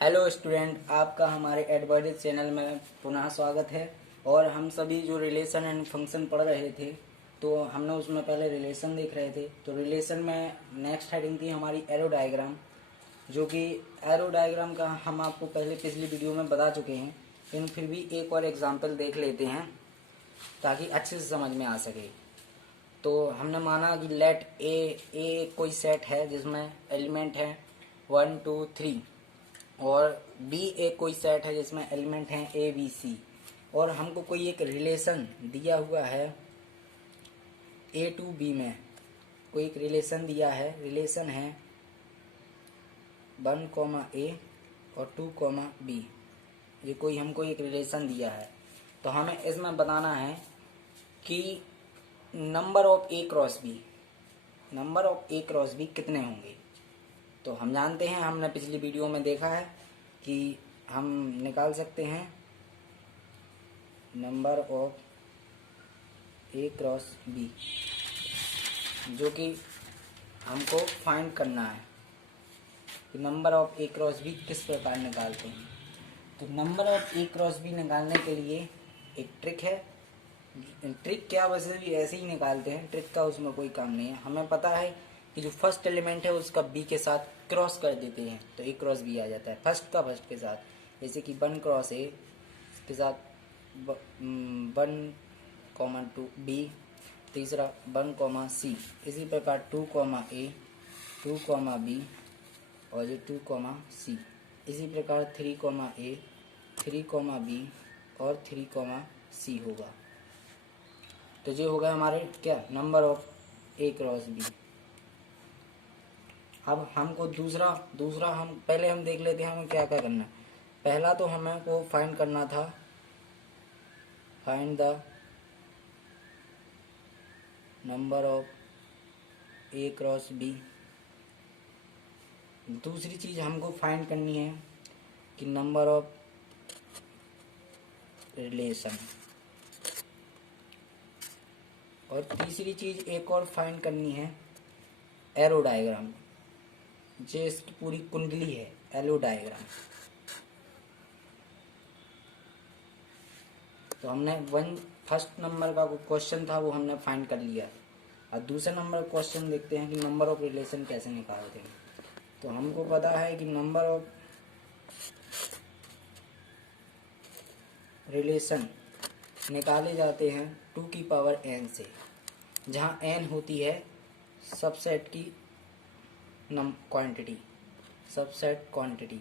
Hello student, आपका हमारे advertise channel में पुनः स्वागत है। और हम सभी जो रिलेशन एंड फंक्शन पढ़ रहे थे, तो हमने उसमें पहले रिलेशन देख रहे थे। तो रिलेशन में नेक्स्ट हेडिंग थी हमारी एरो डायग्राम, जो कि एरो डायग्राम का हम आपको पहले पिछली वीडियो में बता चुके हैं, लेकिन फिर भी एक और एग्जाम्पल देख लेते हैं ताकि अच्छे से समझ में आ सके। तो हमने माना कि लेट ए कोई सेट है जिसमें एलिमेंट है 1 2 3, और बी एक कोई सेट है जिसमें एलिमेंट हैं ए बी सी, और हमको कोई एक रिलेशन दिया हुआ है ए टू बी में। कोई एक रिलेशन दिया है, रिलेशन है 1 ए और 2 बी। ये कोई हमको एक रिलेशन दिया है, तो हमें इसमें बताना है कि number of A cross B कितने होंगे। तो हम जानते हैं, हमने पिछली वीडियो में देखा है कि हम निकाल सकते हैं number of A cross B, जो कि हमको फाइंड करना है कि number of A cross B किस प्रकार निकालते हैं। तो number of A cross B निकालने के लिए एक ट्रिक है। ट्रिक क्या, वैसे भी ऐसे ही निकालते हैं, ट्रिक का उसमें कोई काम नहीं है। हमें पता है कि जो फर्स्ट एलिमेंट है उसका बी के साथ क्रॉस कर देते हैं तो ए क्रॉस बी आ जाता है, फर्स्ट का फर्स्ट के साथ। जैसे कि 1 क्रॉस ए के साथ 1 2 बी, तीसरा 1 सी। इसी प्रकार 2 ए 2 बी और जो 2 सी। इसी प्रकार 3 ए 3 बी और 3 सी होगा। तो ये होगा हमारे क्या, number of A cross B. अब हमको दूसरा हम पहले हम देख लेते हैं हमें क्या क्या करना है। पहला तो हमें को फाइंड करना था, find the number of A cross B. दूसरी चीज हमको फाइंड करनी है कि नंबर ऑफ रिलेशन। और तीसरी चीज एक और फाइंड करनी है एरो डायग्राम, जो इसकी पूरी कुंडली है एरो डायग्राम। तो हमने फर्स्ट नंबर का क्वेश्चन था वो हमने फाइंड कर लिया। और दूसरे नंबर क्वेश्चन देखते हैं कि नंबर ऑफ रिलेशन कैसे निकालते हैं। तो हमको पता है कि नंबर ऑफ रिलेशन निकाले जाते हैं 2 की पावर n से, जहाँ n होती है सबसेट की क्वांटिटी, सबसेट क्वांटिटी।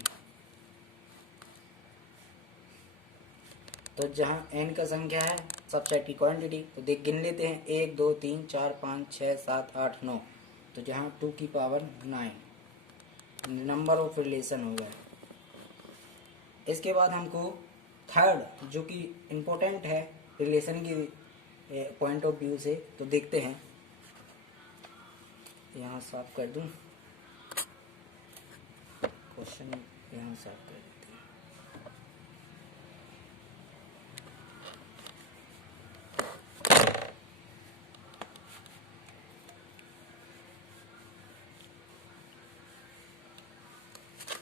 तो जहाँ n का संख्या है सबसेट की क्वांटिटी, तो देख गिन लेते हैं 1 2 3 4 5 6 7 8 9। तो जहाँ 2 की पावर 9 नंबर ऑफ रिलेशन हो गया। इसके बाद हमको थर्ड, जो कि इम्पोर्टेंट है रिलेशन की पॉइंट ऑफ व्यू से, तो देखते हैं। यहाँ साफ कर दूं, क्वेश्चन यहाँ साफ कर देते हैं।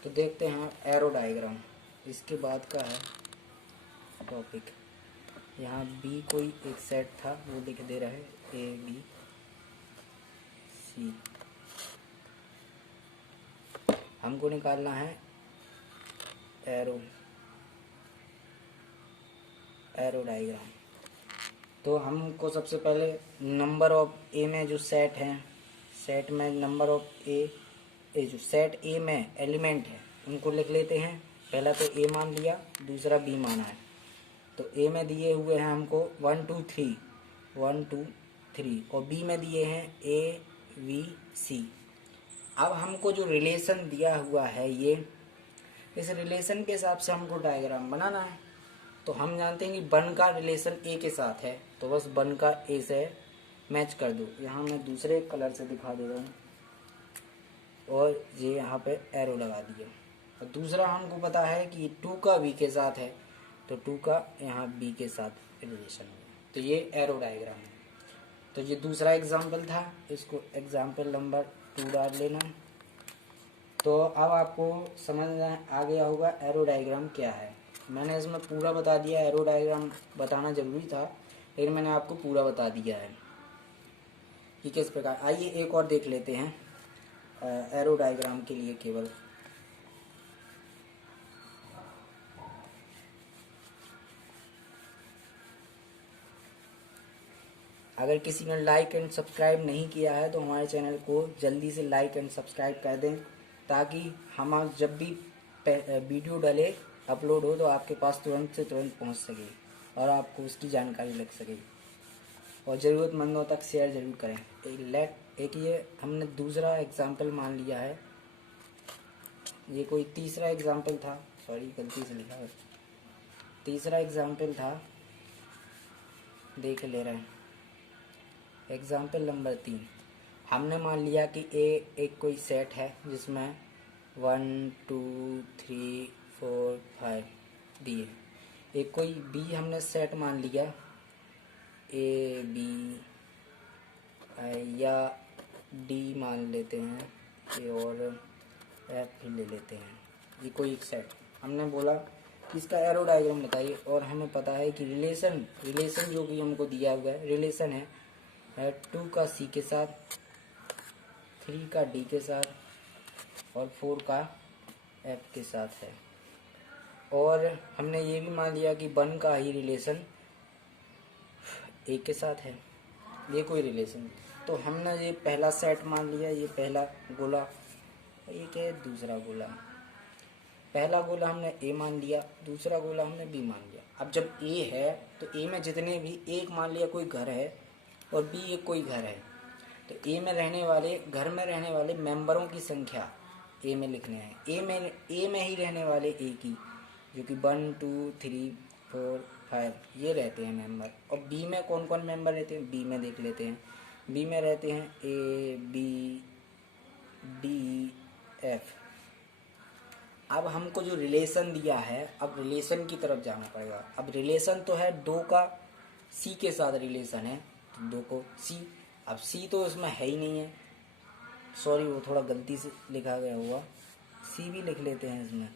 तो देखते हैं एरो डायग्राम, इसके बाद का है टॉपिक। यहाँ बी कोई एक सेट था वो लिख दे रहा है ए बी सी। हमको निकालना है एरो डायग्राम। तो हमको सबसे पहले नंबर ऑफ ए में जो सेट है, सेट में नंबर ऑफ ए जो सेट ए में एलिमेंट है उनको लिख लेते हैं। पहला तो ए मान लिया, दूसरा बी माना है। तो ए में दिए हुए हैं हमको 1 2 3 और बी में दिए हैं ए बी सी। अब हमको जो रिलेशन दिया हुआ है ये, इस रिलेशन के हिसाब से हमको डायग्राम बनाना है। तो हम जानते हैं कि 1 का रिलेशन ए के साथ है, तो बस 1 का ए से मैच कर दो। यहाँ मैं दूसरे कलर से दिखा दे रहा हूँ और ये यहाँ पे एरो लगा दिया। और दूसरा हमको पता है कि 2 का बी के साथ है, तो 2 का यहाँ बी के साथ रिलेशन है। तो ये एरो डायग्राम है। तो ये दूसरा एग्जाम्पल था, इसको एग्जाम्पल नंबर 2 डाल लेना। तो अब आपको समझ में आ गया होगा एरो डायग्राम क्या है। मैंने इसमें पूरा बता दिया, एरो डायग्राम बताना जरूरी था लेकिन मैंने आपको पूरा बता दिया है कि किस प्रकार। आइए एक और देख लेते हैं एरो डायग्राम के लिए केवल। अगर किसी ने लाइक एंड सब्सक्राइब नहीं किया है तो हमारे चैनल को जल्दी से लाइक एंड सब्सक्राइब कर दें, ताकि हम जब भी वीडियो डाले अपलोड हो तो आपके पास तुरंत से तुरंत पहुंच सके और आपको उसकी जानकारी लग सके। और ज़रूरतमंदों तक शेयर जरूर करें। एक ये हमने दूसरा एग्जाम्पल मान लिया है, ये कोई तीसरा एग्जाम्पल था, सॉरी गलती से लिखा है, तीसरा एग्जाम्पल था, देख ले रहे हैं। एग्जाम्पल नंबर 3 हमने मान लिया कि एक कोई सेट है जिसमें 1 2 3 4 5 दिए। एक कोई बी हमने सेट मान लिया, ए बी या डी मान लेते हैं, ए और एफ भी ले लेते हैं। ये कोई एक सेट हमने बोला कि इसका एरो डायग्राम बताइए, और हमें पता है कि रिलेशन जो कि हमको दिया हुआ है, रिलेशन है 2 का सी के साथ, 3 का डी के साथ और 4 का एफ के साथ है। और हमने ये भी मान लिया कि 1 का ही रिलेशन ए के साथ है, ये कोई रिलेशन। तो हमने ये पहला सेट मान लिया, ये पहला गोला, ये क्या है दूसरा गोला। पहला गोला हमने ए मान लिया, दूसरा गोला हमने बी मान लिया। अब जब ए है तो ए में जितने भी, एक मान लिया कोई घर है और बी एक कोई घर है, तो ए में रहने वाले, घर में रहने वाले मेंबरों की संख्या ए में लिखने हैं। ए में ही रहने वाले ए की, जो कि 1 2 3 4 5 ये रहते हैं मेंबर। और बी में कौन कौन मेंबर रहते हैं, बी में देख लेते हैं। बी में रहते हैं ए बी डी एफ। अब हमको जो रिलेशन दिया है, अब रिलेशन की तरफ जाना पड़ेगा। अब रिलेशन तो है 2 का सी के साथ रिलेशन है, तो 2 को सी। अब सी तो इसमें है ही नहीं है, सॉरी वो थोड़ा गलती से लिखा गया हुआ, सी भी लिख लेते हैं इसमें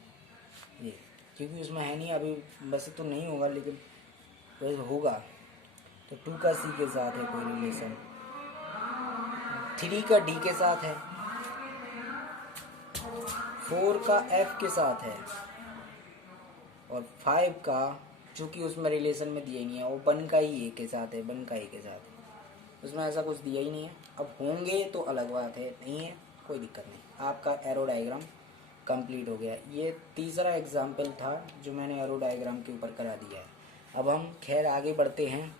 ये, क्योंकि उसमें है नहीं। अभी वैसे तो नहीं होगा लेकिन वैसे होगा। तो 2 का सी के साथ है कोई रिलेशन, 3 का डी के साथ है, 4 का एफ के साथ है और 5 का, चूँकि उसमें रिलेशन में दिया ही नहीं है, वो 1 का ही ए के साथ है, 1 का ए के साथ है, उसमें ऐसा कुछ दिया ही नहीं है। अब होंगे तो अलग बात है, नहीं है कोई दिक्कत नहीं। आपका एरो डायग्राम कंप्लीट हो गया। ये तीसरा एग्जाम्पल था जो मैंने एरो डायग्राम के ऊपर करा दिया है। अब हम खैर आगे बढ़ते हैं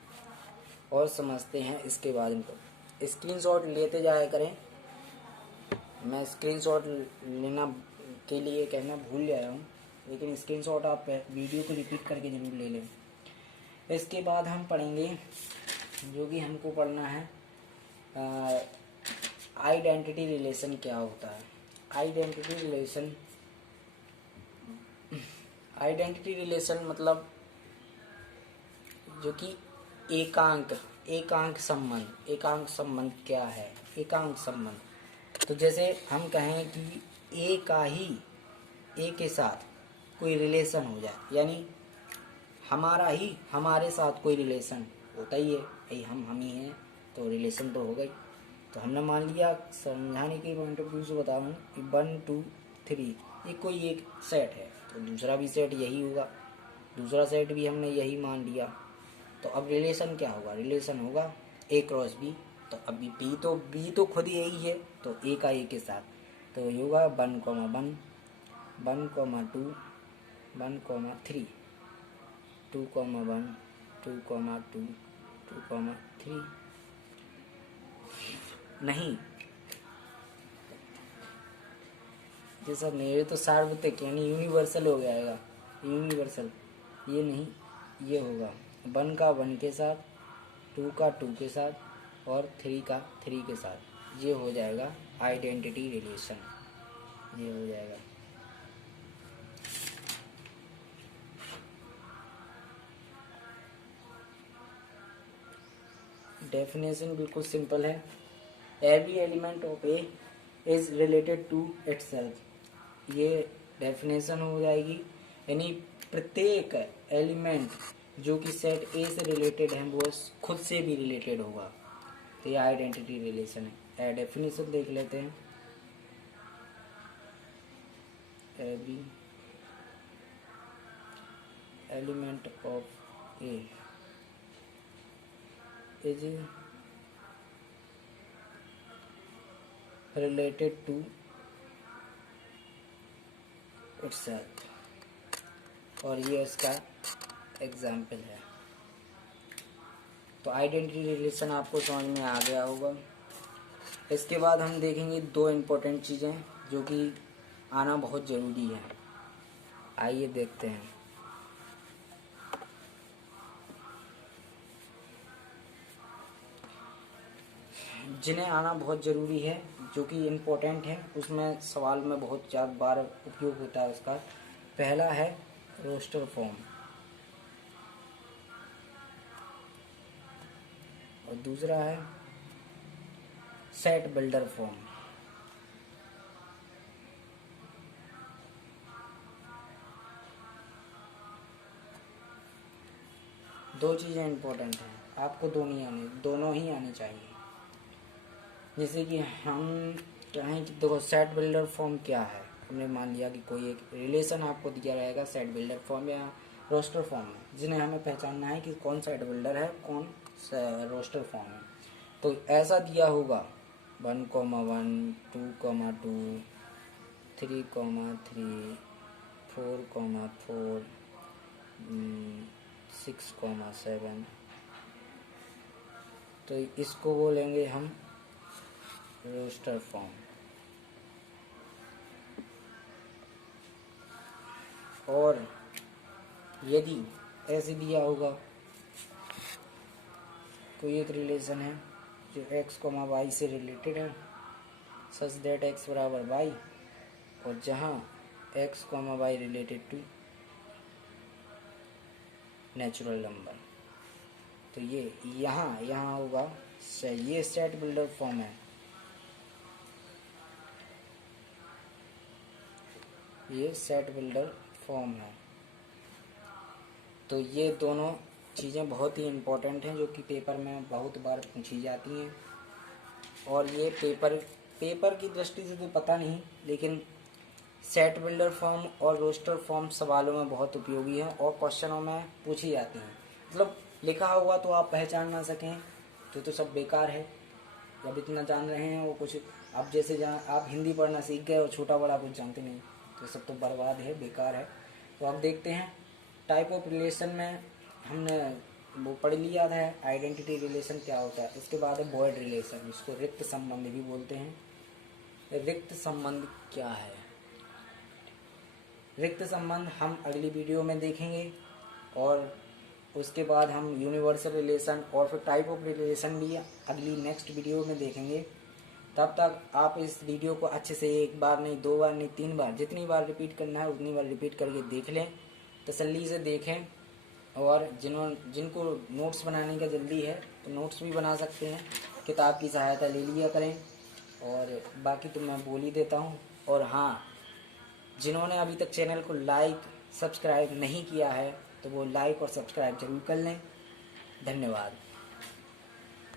और समझते हैं इसके बाद। इनको स्क्रीनशॉट लेते जाया करें। मैं स्क्रीनशॉट लेना के लिए कहना भूल गया हूँ, लेकिन स्क्रीनशॉट आप वीडियो को रिपीट करके जरूर ले लें। इसके बाद हम पढ़ेंगे जो कि हमको पढ़ना है आइडेंटिटी रिलेशन क्या होता है। आइडेंटिटी रिलेशन मतलब जो कि एकांक संबंध क्या है। एकांक संबंध तो जैसे हम कहें कि ए का ही ए के साथ कोई रिलेशन हो जाए, यानी हमारा ही हमारे साथ कोई रिलेशन होता ही है, भाई हम ही हैं तो रिलेशन तो हो गई। तो हमने मान लिया, समझाने के पॉइंट ऑफ व्यू से बता रहा हूँ कि 1 2 3 ये कोई एक सेट है, तो दूसरा भी सेट यही होगा, दूसरा सेट भी हमने यही मान लिया। तो अब रिलेशन क्या होगा, रिलेशन होगा ए क्रॉस बी। तो अभी बी तो खुद यही है, तो ए का ए के साथ, तो ये होगा 1 1 1 2 1 3 2 1 2 2 2 3 नहीं, ये सब मेरे तो सार्वत्रिक यानी यूनिवर्सल हो जाएगा। यूनिवर्सल ये नहीं, ये होगा 1 का 1 के साथ, 2 का 2 के साथ और 3 का 3 के साथ। ये हो जाएगा आइडेंटिटी रिलेशन, ये हो जाएगा। डेफिनेशन बिल्कुल सिंपल है। Every element of A is related to itself. ये डेफिनेशन हो जाएगी, यानी प्रत्येक एलिमेंट जो कि सेट ए से रिलेटेड है वो खुद से भी रिलेटेड होगा। तो ये आइडेंटिटी रिलेशन है। डेफिनेशन देख लेते हैं। every element of A is related to itself, और ये इसका एग्जाम्पल है। तो आइडेंटिटी रिलेशन आपको समझ में आ गया होगा। इसके बाद हम देखेंगे दो इम्पोर्टेंट चीज़ें जो कि आना बहुत ज़रूरी है। आइए देखते हैं। जिन्हें आना बहुत ज़रूरी है, जो कि इम्पोर्टेंट है, उसमें सवाल में बहुत ज़्यादा बार उपयोग होता है उसका। पहला है रोस्टर फॉर्म और दूसरा है सेट बिल्डर फॉर्म। दो चीज़ें इम्पोर्टेंट हैं, आपको दोनों ही आनी चाहिए। जैसे कि हम कहें कि देखो सेट बिल्डर फॉर्म क्या है। हमने मान लिया कि कोई एक रिलेशन आपको दिया रहेगा सेट बिल्डर फॉर्म या रोस्टर फॉर्म में, जिन्हें हमें पहचानना है कि कौन सेट बिल्डर है, कौन रोस्टर फॉर्म है। तो ऐसा दिया होगा 1,1, 2,2, 3,3, 4,4, 6,7। तो इसको बोलेंगे हम रोस्टर फॉर्म। और यदि ऐसे दिया होगा कोई एक रिलेशन है जो x, y से रिलेटेड है, सच दैट x बराबर y, और जहाँ x, y related to natural number, तो ये यहाँ होगा। ये सेट बिल्डर फॉर्म है, ये सेट बिल्डर फॉर्म है। तो ये दोनों चीज़ें बहुत ही इम्पोर्टेंट हैं जो कि पेपर में बहुत बार पूछी जाती हैं। और ये पेपर की दृष्टि से तो पता नहीं, लेकिन सेट बिल्डर फॉर्म और रोस्टर फॉर्म सवालों में बहुत उपयोगी है और क्वेश्चनों में पूछी जाती हैं। मतलब लिखा हुआ तो आप पहचान ना सकें तो सब बेकार है। जब इतना जान रहे हैं वो कुछ, अब जैसे जहाँ आप हिंदी पढ़ना सीख गए और छोटा बड़ा कुछ जानते नहीं, तो सब तो बर्बाद है, बेकार है। तो अब देखते हैं टाइप ऑफ रिलेशन में हमने वो पढ़ लिया है आइडेंटिटी रिलेशन क्या होता है। इसके बाद है वॉइड रिलेशन, इसको रिक्त संबंध भी बोलते हैं। रिक्त संबंध क्या है? रिक्त संबंध हम अगली वीडियो में देखेंगे, और उसके बाद हम यूनिवर्सल रिलेशन और फिर टाइप ऑफ रिलेशन भी अगली नेक्स्ट वीडियो में देखेंगे। तब तक आप इस वीडियो को अच्छे से एक बार नहीं, 2 बार नहीं, 3 बार, जितनी बार रिपीट करना है उतनी बार रिपीट करके देख लें, तसल्ली से देखें। और जिनको नोट्स बनाने का जल्दी है तो नोट्स भी बना सकते हैं, किताब की सहायता ले लिया करें। और बाकी तो मैं बोल ही देता हूँ। और हाँ, जिन्होंने अभी तक चैनल को लाइक सब्सक्राइब नहीं किया है तो वो लाइक और सब्सक्राइब जरूर कर लें। धन्यवाद।